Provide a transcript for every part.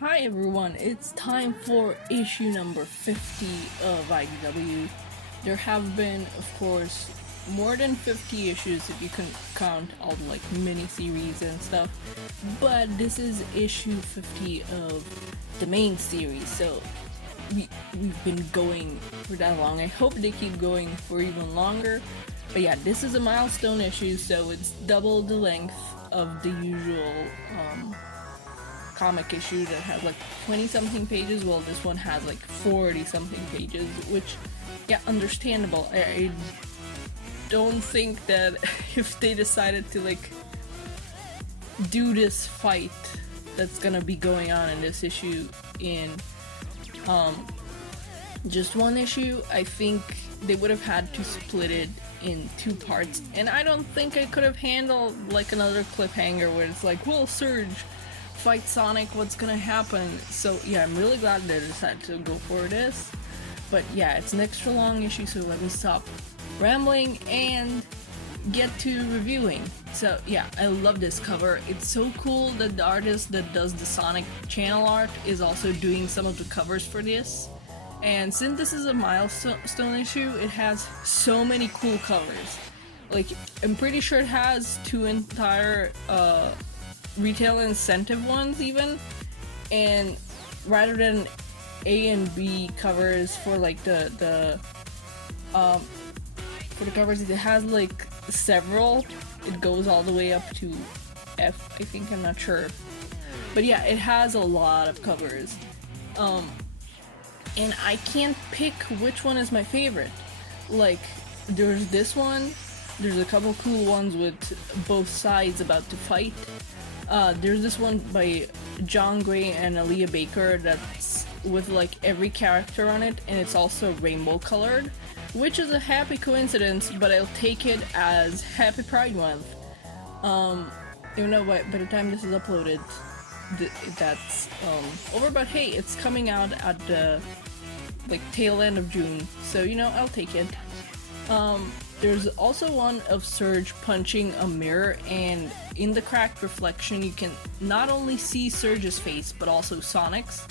Hi everyone, it's time for issue number 50 of IDW. There have been, of course, more than 50 issues if you can count all the mini-series and stuff, but this is issue 50 of the main series, so we've been going for that long. I hope they keep going for even longer, but yeah, this is a milestone issue, so it's double the length of the usual comic issue that has 20 something pages. Well, this one has 40 something pages, which, yeah, understandable. I don't think that if they decided to do this fight that's gonna be going on in this issue in just one issue, I think they would have had to split it in two parts, and I don't think I could have handled another cliffhanger where it's well, Surge fight Sonic, what's gonna happen? So yeah, I'm really glad they decided to go for this. But yeah, it's an extra long issue, so let me stop rambling and get to reviewing. So yeah, I love this cover. It's so cool that the artist that does the Sonic channel art is also doing some of the covers for this. And since this is a milestone issue, it has so many cool covers. I'm pretty sure it has two entire retail incentive ones even, and rather than A and B covers for the covers, it has several. It goes all the way up to F, I think, I'm not sure, but yeah, it has a lot of covers, and I can't pick which one is my favorite. There's this one, there's a couple cool ones with both sides about to fight. There's this one by John Gray and Aaliyah Baker that's with every character on it, and it's also rainbow colored, which is a happy coincidence, but I'll take it as Happy Pride Month. Even though by the time this is uploaded, that's over, but hey, it's coming out at the tail end of June, so I'll take it. There's also one of Surge punching a mirror, and in the cracked reflection you can not only see Surge's face but also Sonic's.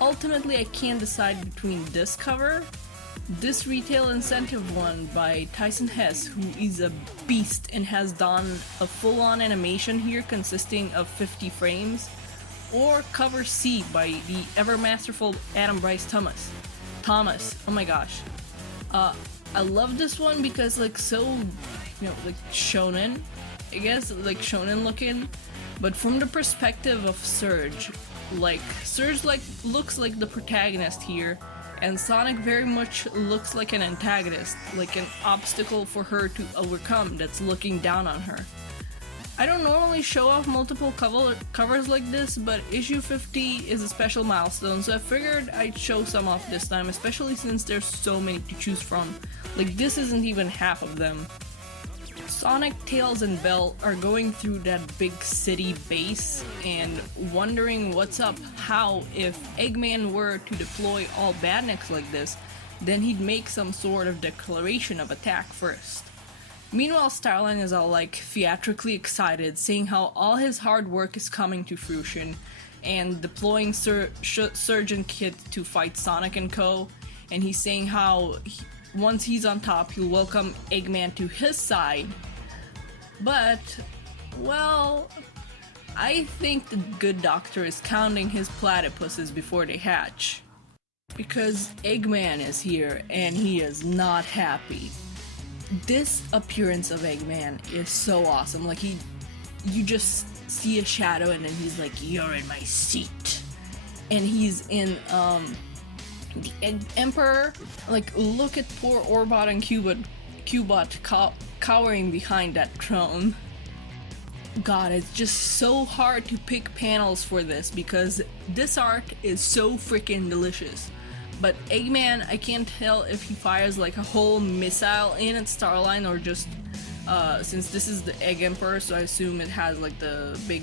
Ultimately, I can't decide between this cover, this retail incentive one by Tyson Hess, who is a beast and has done a full-on animation here consisting of 50 frames, or cover C by the ever masterful Adam Bryce Thomas. Oh my gosh. I love this one because so, shonen, I guess, shonen looking, but from the perspective of Surge. Surge looks like the protagonist here, and Sonic very much looks like an antagonist, like an obstacle for her to overcome that's looking down on her. I don't normally show off multiple covers like this, but issue 50 is a special milestone, so I figured I'd show some off this time, especially since there's so many to choose from. This isn't even half of them. Sonic, Tails, and Belle are going through that big city base and wondering what's up, how if Eggman were to deploy all badniks like this, then he'd make some sort of declaration of attack first. Meanwhile, Starline is all theatrically excited, saying how all his hard work is coming to fruition, and deploying Surge and Kit to fight Sonic and Co. And he's saying how once he's on top, he'll welcome Eggman to his side. But, well, I think the good doctor is counting his platypuses before they hatch. Because Eggman is here, and he is not happy. This appearance of Eggman is so awesome. You just see a shadow and then he's like, "You're in my seat." And he's in, the Emperor. Look at poor Orbot and Cubot cowering behind that throne. God, it's just so hard to pick panels for this because this art is so freaking delicious. But Eggman, I can't tell if he fires a whole missile in at Starline or just, since this is the Egg Emperor, so I assume it has the big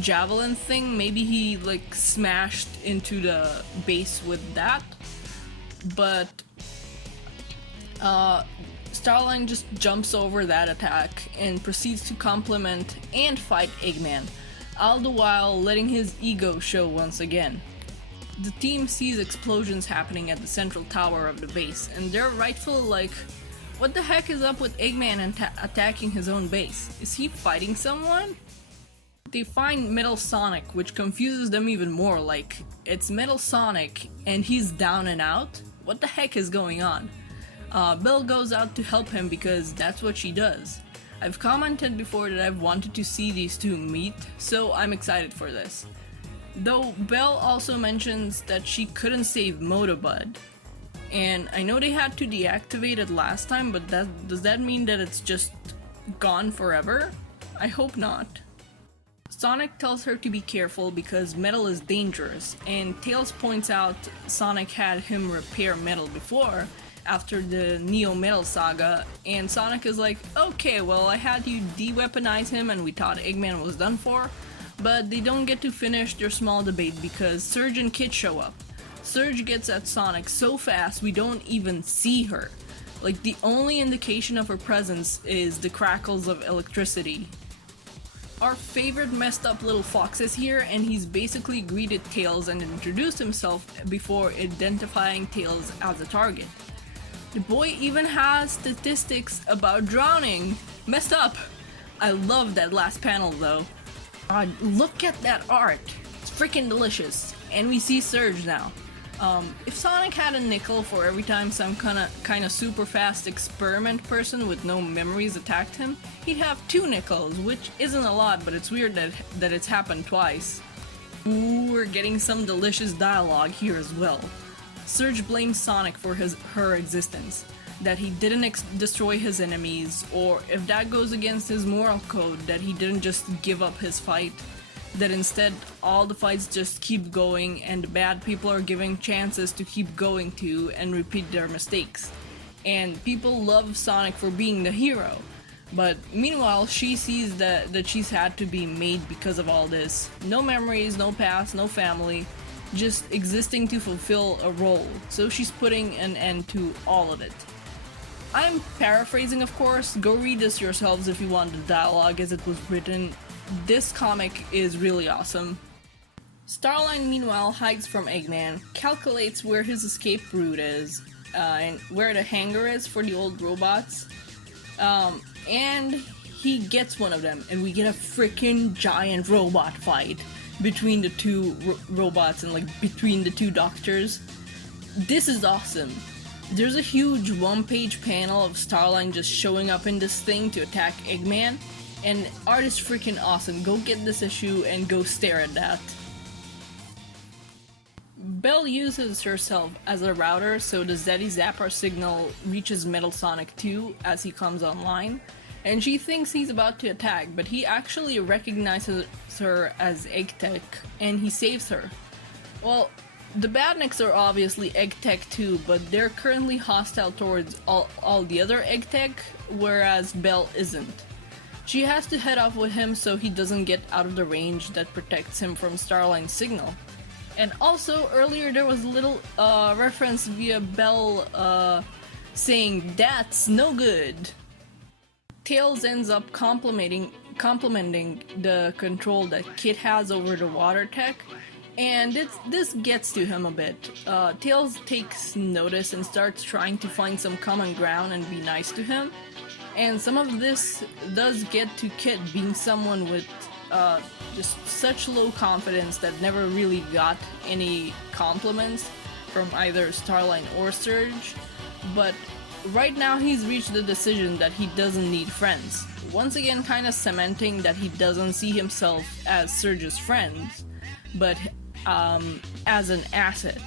javelin thing. Maybe he smashed into the base with that. But Starline just jumps over that attack and proceeds to compliment and fight Eggman. all the while letting his ego show once again. The team sees explosions happening at the central tower of the base, and they're rightfully like, what the heck is up with Eggman attacking his own base? Is he fighting someone? They find Metal Sonic, which confuses them even more, like, it's Metal Sonic and he's down and out? What the heck is going on? Belle goes out to help him because that's what she does. I've commented before that I've wanted to see these two meet, so I'm excited for this. Though Belle also mentions that she couldn't save Motobud. And I know they had to deactivate it last time, but does that mean that it's just gone forever? I hope not. Sonic tells her to be careful because metal is dangerous, and Tails points out Sonic had him repair metal before, after the Neo Metal saga, and Sonic is like, okay, well I had to de-weaponize him and we thought Eggman was done for, but they don't get to finish their small debate because Surge and Kit show up. Surge gets at Sonic so fast we don't even see her. Like, the only indication of her presence is the crackles of electricity. Our favorite messed up little fox is here, and he's basically greeted Tails and introduced himself before identifying Tails as a target. The boy even has statistics about drowning. Messed up! I love that last panel though. Look at that art. It's freaking delicious. And we see Surge now. If Sonic had a nickel for every time some kinda super fast experiment person with no memories attacked him, he'd have 2 nickels, which isn't a lot, but it's weird that it's happened twice. Ooh, we're getting some delicious dialogue here as well. Surge blames Sonic for her existence, that he didn't destroy his enemies, or if that goes against his moral code, that he didn't just give up his fight, that instead all the fights just keep going and the bad people are given chances to keep going to and repeat their mistakes. And people love Sonic for being the hero, but meanwhile she sees that she's had to be made because of all this. No memories, no past, no family, just existing to fulfill a role, so she's putting an end to all of it. I'm paraphrasing, of course, go read this yourselves if you want the dialogue as it was written. This comic is really awesome. Starline meanwhile hides from Eggman, calculates where his escape route is, and where the hangar is for the old robots, and he gets one of them, and we get a freaking giant robot fight between the two robots and like between the two doctors. This is awesome. There's a huge one-page panel of Starline just showing up in this thing to attack Eggman, and art is freaking awesome. Go get this issue and go stare at that. Belle uses herself as a router so the Zeddy Zapper signal reaches Metal Sonic 2 as he comes online, and she thinks he's about to attack, but he actually recognizes her as Egg Tech and he saves her. Well, the Badniks are obviously Egg Tech too, but they're currently hostile towards all the other Egg Tech, whereas Belle isn't. She has to head off with him so he doesn't get out of the range that protects him from Starline's signal. And also, earlier there was a little reference via Belle saying, "That's no good." Tails ends up complimenting the control that Kit has over the water tech, and this gets to him a bit. Tails takes notice and starts trying to find some common ground and be nice to him. And some of this does get to Kit being someone with just such low confidence that never really got any compliments from either Starline or Surge. But right now he's reached the decision that he doesn't need friends. Once again kinda cementing that he doesn't see himself as Surge's friend, but as an asset.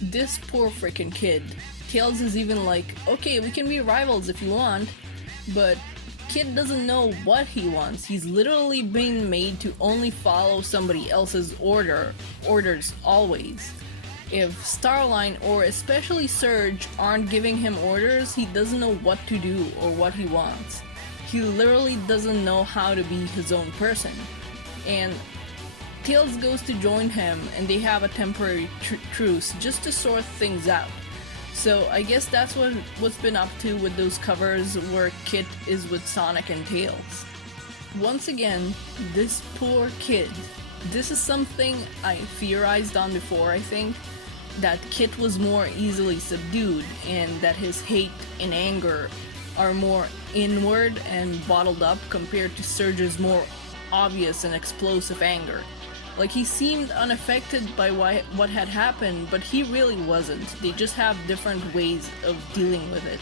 This poor freaking kid. Tails is even like, okay, we can be rivals if you want, but Kid doesn't know what he wants. He's literally been made to only follow somebody else's orders always. If Starline or especially Surge aren't giving him orders, he doesn't know what to do or what he wants. He literally doesn't know how to be his own person. And Tails goes to join him and they have a temporary truce just to sort things out. So I guess that's what's been up to with those covers where Kit is with Sonic and Tails. Once again, this poor kid. This is something I theorized on before, I think, that Kit was more easily subdued and that his hate and anger are more inward and bottled up compared to Surge's more obvious and explosive anger. Like, he seemed unaffected by what had happened, but he really wasn't. They just have different ways of dealing with it.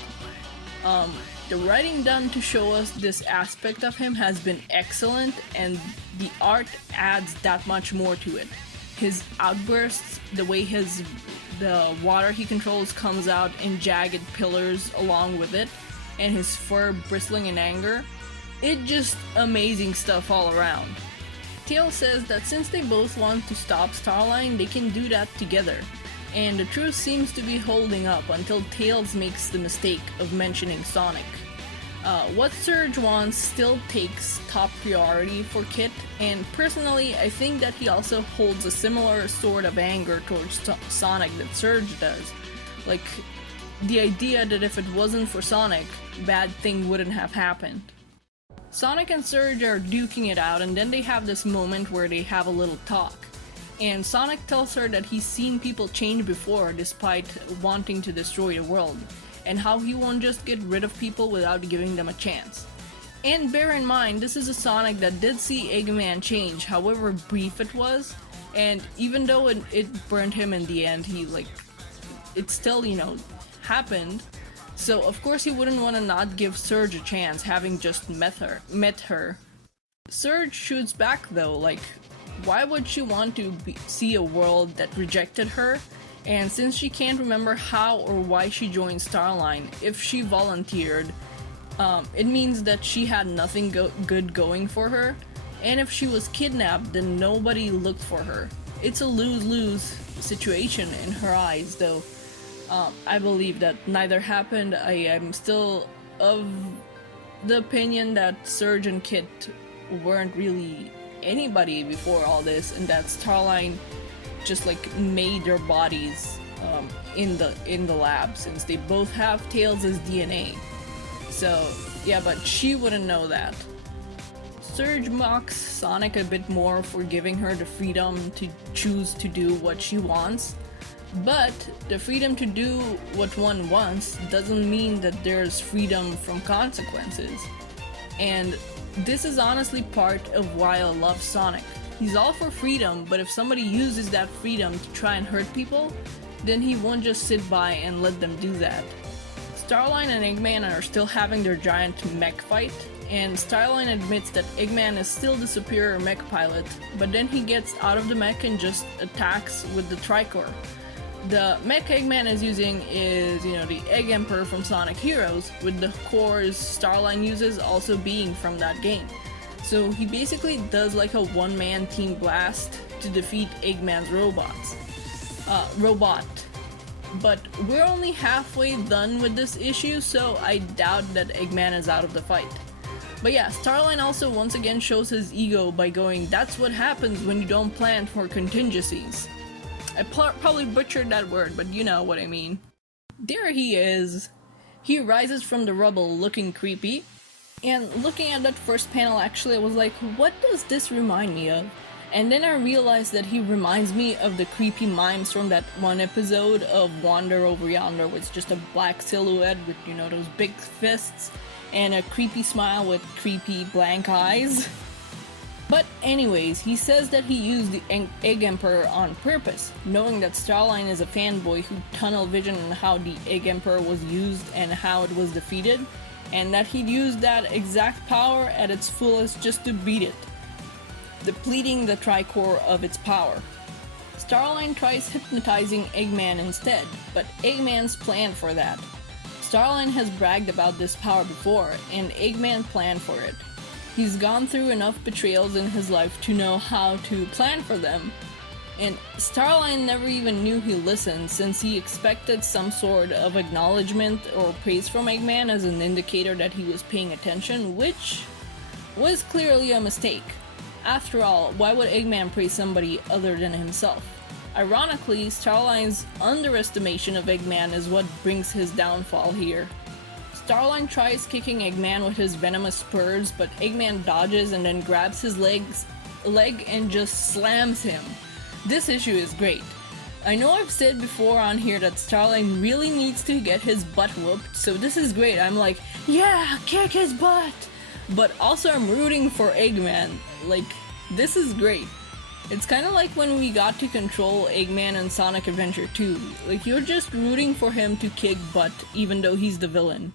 The writing done to show us this aspect of him has been excellent, and the art adds that much more to it. His outbursts, the way the water he controls comes out in jagged pillars along with it, and his fur bristling in anger, it just amazing stuff all around. Tails says that since they both want to stop Starline, they can do that together. And the truth seems to be holding up until Tails makes the mistake of mentioning Sonic. What Surge wants still takes top priority for Kit, and personally I think that he also holds a similar sort of anger towards Sonic that Surge does. Like, the idea that if it wasn't for Sonic, bad thing wouldn't have happened. Sonic and Surge are duking it out, and then they have this moment where they have a little talk. And Sonic tells her that he's seen people change before despite wanting to destroy the world, and how he won't just get rid of people without giving them a chance. And bear in mind, this is a Sonic that did see Eggman change, however brief it was, and even though it burned him in the end, it still, happened. So of course he wouldn't want to not give Surge a chance, having just met her. Surge shoots back though, like, why would she want to see a world that rejected her? And since she can't remember how or why she joined Starline, if she volunteered, it means that she had nothing good going for her. And if she was kidnapped, then nobody looked for her. It's a lose-lose situation in her eyes, though. I believe that neither happened. I am still of the opinion that Surge and Kit weren't really anybody before all this, and that Starline just made their bodies in the lab, since they both have Tails' DNA. So yeah, but she wouldn't know that. Surge mocks Sonic a bit more for giving her the freedom to choose to do what she wants, but the freedom to do what one wants doesn't mean that there's freedom from consequences. And this is honestly part of why I love Sonic. He's all for freedom, but if somebody uses that freedom to try and hurt people, then he won't just sit by and let them do that. Starline and Eggman are still having their giant mech fight, and Starline admits that Eggman is still the superior mech pilot, but then he gets out of the mech and just attacks with the Tricore. The mech Eggman is using is, the Egg Emperor from Sonic Heroes, with the cores Starline uses also being from that game. So he basically does like a one-man team blast to defeat Eggman's robot. But we're only halfway done with this issue, so I doubt that Eggman is out of the fight. But yeah, Starline also once again shows his ego by going, "That's what happens when you don't plan for contingencies." I probably butchered that word, but you know what I mean. There he is. He rises from the rubble looking creepy. And looking at that first panel, actually, I was like, what does this remind me of? And then I realized that he reminds me of the creepy mimes from that one episode of Wander Over Yonder, with just a black silhouette with, those big fists and a creepy smile with creepy blank eyes. But anyways, he says that he used the Egg Emperor on purpose, knowing that Starline is a fanboy who tunnel visioned on how the Egg Emperor was used and how it was defeated, and that he'd used that exact power at its fullest just to beat it, depleting the Tricore of its power. Starline tries hypnotizing Eggman instead, but Eggman's planned for that. Starline has bragged about this power before, and Eggman planned for it. He's gone through enough betrayals in his life to know how to plan for them. And Starline never even knew he listened, since he expected some sort of acknowledgement or praise from Eggman as an indicator that he was paying attention, which was clearly a mistake. After all, why would Eggman praise somebody other than himself? Ironically, Starline's underestimation of Eggman is what brings his downfall here. Starline tries kicking Eggman with his venomous spurs, but Eggman dodges and then grabs his leg and just slams him. This issue is great. I know I've said before on here that Starline really needs to get his butt whooped, so this is great. I'm like, yeah, kick his butt! But also I'm rooting for Eggman. Like, this is great. It's kind of like when we got to control Eggman in Sonic Adventure 2. Like, you're just rooting for him to kick butt, even though he's the villain.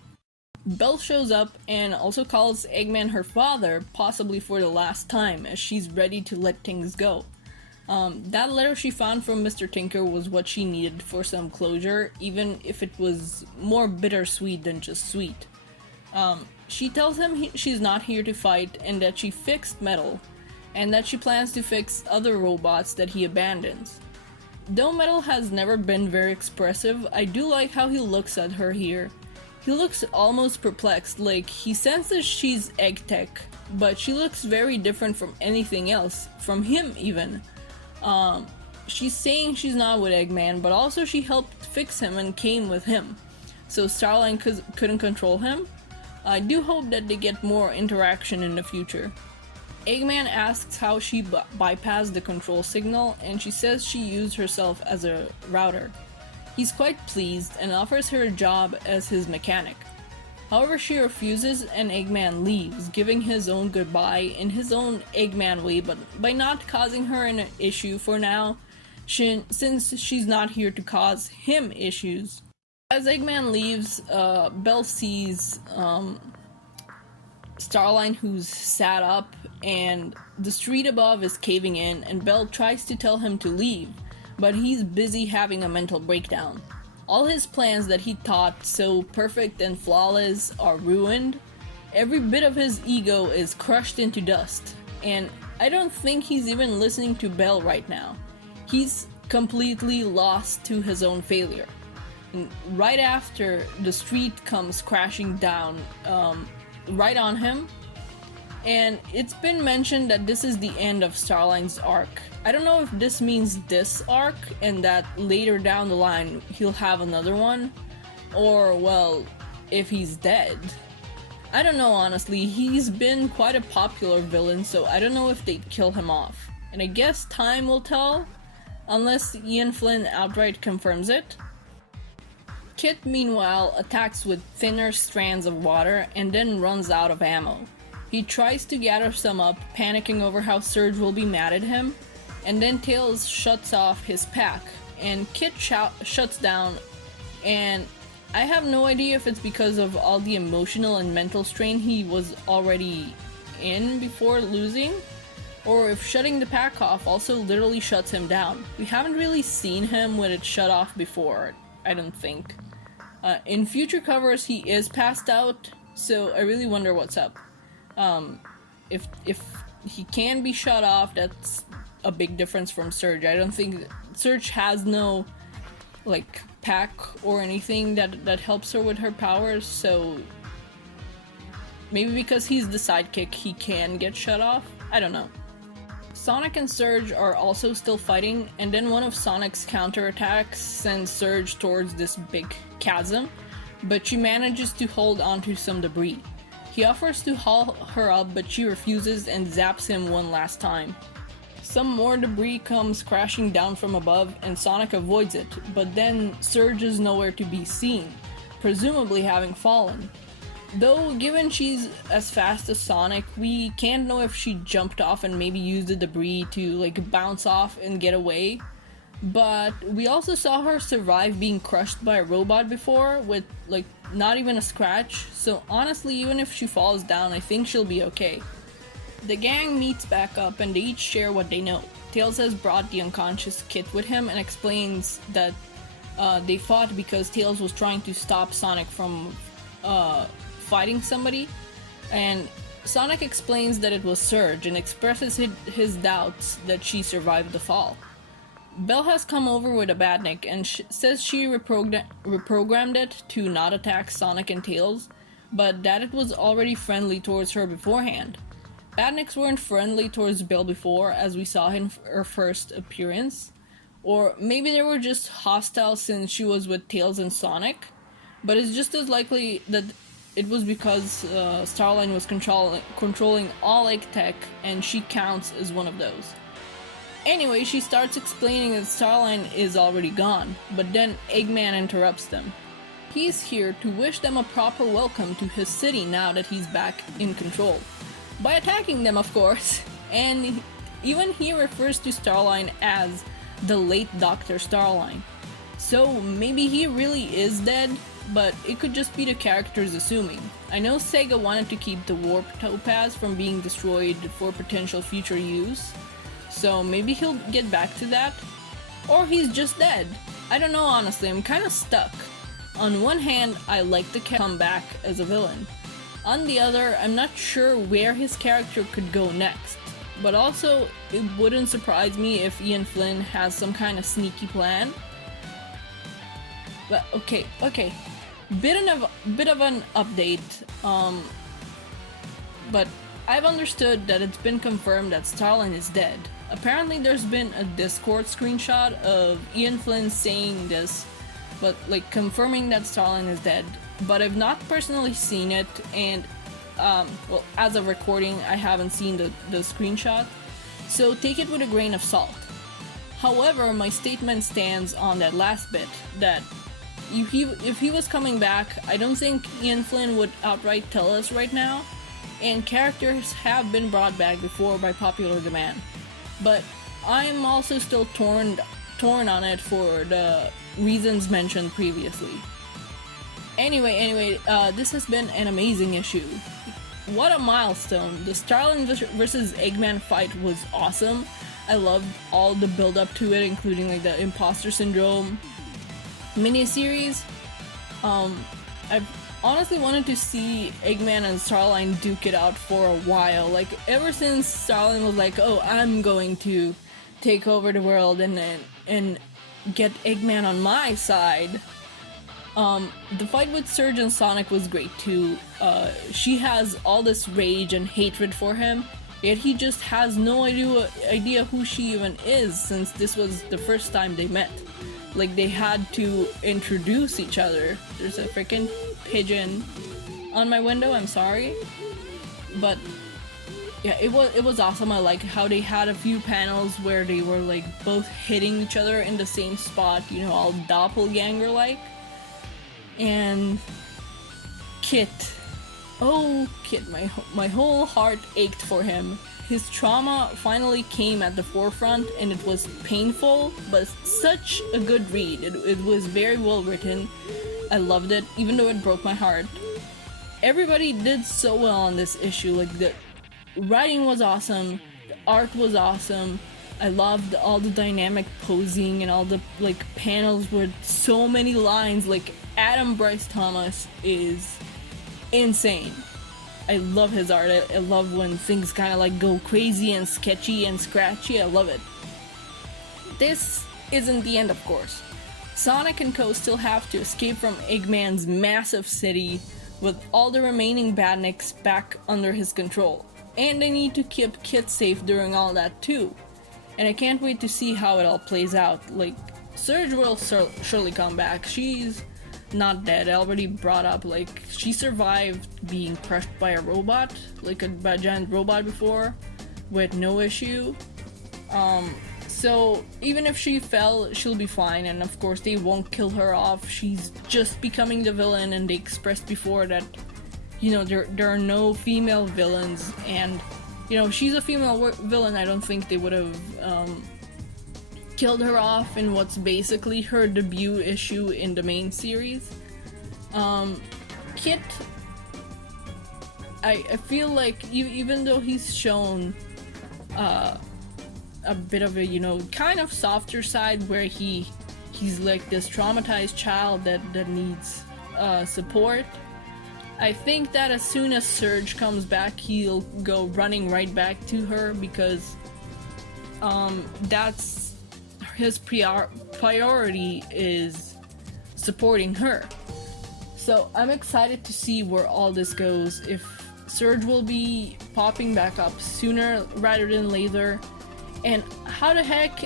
Belle shows up and also calls Eggman her father, possibly for the last time, as she's ready to let things go. That letter she found from Mr. Tinker was what she needed for some closure, even if it was more bittersweet than just sweet. She tells him she's not here to fight and that she fixed Metal, and that she plans to fix other robots that he abandons. Though Metal has never been very expressive, I do like how he looks at her here. He looks almost perplexed, like he senses she's egg tech, but she looks very different from anything else, from him even. She's saying she's not with Eggman, but also she helped fix him and came with him. So Starline couldn't control him. I do hope that they get more interaction in the future. Eggman asks how she bypassed the control signal, and she says she used herself as a router. He's quite pleased and offers her a job as his mechanic. However, she refuses and Eggman leaves, giving his own goodbye in his own Eggman way, but by not causing her an issue for now, since she's not here to cause him issues. As Eggman leaves, Belle sees Starline, who's sat up, and the street above is caving in, and Belle tries to tell him to leave, but he's busy having a mental breakdown. All his plans that he thought so perfect and flawless are ruined. Every bit of his ego is crushed into dust, and I don't think he's even listening to Belle right now. He's completely lost to his own failure. And right after, the street comes crashing down right on him, and it's been mentioned that this is the end of Starline's arc. I don't know if this means this arc and that later down the line he'll have another one, or, well, if he's dead. I don't know, honestly. He's been quite a popular villain, so I don't know if they'd kill him off. And I guess time will tell, unless Ian Flynn outright confirms it. Kit, meanwhile, attacks with thinner strands of water and then runs out of ammo. He tries to gather some up, panicking over how Surge will be mad at him, and then Tails shuts off his pack, and Kit shuts down, and I have no idea if it's because of all the emotional and mental strain he was already in before losing, or if shutting the pack off also literally shuts him down. We haven't really seen him with it shut off before, I don't think. In future covers he is passed out, so I really wonder what's up. If he can be shut off, that's a big difference from Surge. I don't think Surge has no like pack or anything that helps her with her powers, so maybe because he's the sidekick he can get shut off. I don't know. Sonic and Surge are also still fighting, and then one of Sonic's counterattacks sends Surge towards this big chasm, but she manages to hold onto some debris. He offers to haul her up, but she refuses and zaps him one last time. Some more debris comes crashing down from above, and Sonic avoids it, but then Surge is nowhere to be seen, presumably having fallen. Though, given she's as fast as Sonic, we can't know if she jumped off and maybe used the debris to like bounce off and get away. But we also saw her survive being crushed by a robot before with like not even a scratch, so honestly, even if she falls down, I think she'll be okay. The gang meets back up and they each share what they know. Tails has brought the unconscious Kit with him and explains that they fought because Tails was trying to stop Sonic from fighting somebody, and Sonic explains that it was Surge and expresses his doubts that she survived the fall. Belle has come over with a Badnik and says she reprogrammed it to not attack Sonic and Tails, but that it was already friendly towards her beforehand. Badniks weren't friendly towards Belle before, as we saw in her first appearance, or maybe they were just hostile since she was with Tails and Sonic, but it's just as likely that it was because Starline was controlling all egg tech, and she counts as one of those. Anyway, she starts explaining that Starline is already gone, but then Eggman interrupts them. He's here to wish them a proper welcome to his city now that he's back in control. By attacking them, of course, and even he refers to Starline as the late Dr. Starline. So maybe he really is dead, but it could just be the characters assuming. I know Sega wanted to keep the Warp Topaz from being destroyed for potential future use, so maybe he'll get back to that. Or he's just dead. I don't know, honestly, I'm kinda stuck. On one hand, I like the comeback as a villain. On the other, I'm not sure where his character could go next. But also, it wouldn't surprise me if Ian Flynn has some kind of sneaky plan. But okay. Bit of an update. But I've understood that it's been confirmed that Starline is dead. Apparently there's been a Discord screenshot of Ian Flynn saying this, but like confirming that Starline is dead. But I've not personally seen it, and well, as of recording, I haven't seen the screenshot, so take it with a grain of salt. However, my statement stands on that last bit, that if he was coming back, I don't think Ian Flynn would outright tell us right now, and characters have been brought back before by popular demand. But I'm also still torn on it for the reasons mentioned previously. Anyway, this has been an amazing issue. What a milestone. The Starline vs. Eggman fight was awesome. I loved all the build up to it, including like the imposter syndrome miniseries. I've honestly wanted to see Eggman and Starline duke it out for a while. Like ever since Starline was like, "Oh, I'm going to take over the world and get Eggman on my side." The fight with Surge and Sonic was great too. She has all this rage and hatred for him, yet he just has no idea who she even is, since this was the first time they met. Like, they had to introduce each other. There's a freaking pigeon on my window, I'm sorry. But yeah, it was awesome. I like how they had a few panels where they were like both hitting each other in the same spot, you know, all doppelganger like. And Kit, oh Kit, my whole heart ached for him. His trauma finally came at the forefront, and it was painful, but such a good read. It was very well written. I loved it, even though it broke my heart. Everybody did so well on this issue. Like, the writing was awesome, the art was awesome. I loved all the dynamic posing and all the like panels with so many lines. Like, Adam Bryce Thomas is insane. I love his art. I love when things kind of like go crazy and sketchy and scratchy. I love it. This isn't the end, of course. Sonic and Co. still have to escape from Eggman's massive city with all the remaining badniks back under his control. And they need to keep Kit safe during all that too. And I can't wait to see how it all plays out. Like, Surge will surely come back. She's not dead. I already brought up, like, she survived being crushed by a robot, like by a giant robot before, with no issue. So even if she fell, she'll be fine, and of course they won't kill her off. She's just becoming the villain, and they expressed before that, you know, there are no female villains, and, you know, she's a female villain. I don't think they would have killed her off in what's basically her debut issue in the main series. Kit, I feel like even though he's shown a bit of a, you know, kind of softer side where he's like this traumatized child that needs support, I think that as soon as Surge comes back, he'll go running right back to her, because that's his priority is supporting her. So I'm excited to see where all this goes, if Surge will be popping back up sooner rather than later, and how the heck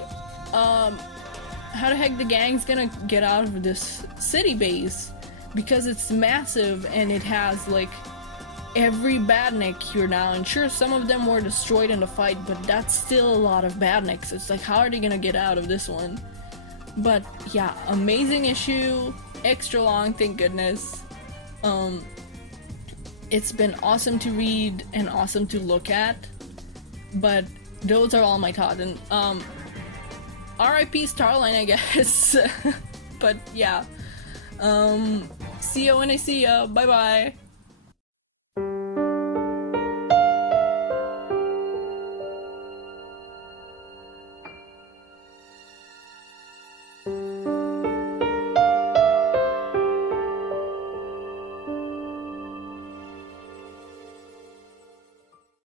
the gang's gonna get out of this city base. because it's massive and it has like every badnik here now, and sure, some of them were destroyed in the fight, but that's still a lot of badniks. It's like, how are they gonna get out of this one? But yeah, amazing issue, extra long, thank goodness. It's been awesome to read and awesome to look at, but those are all my thoughts. And RIP Starline, I guess. But yeah, see ya when I see ya. Bye bye.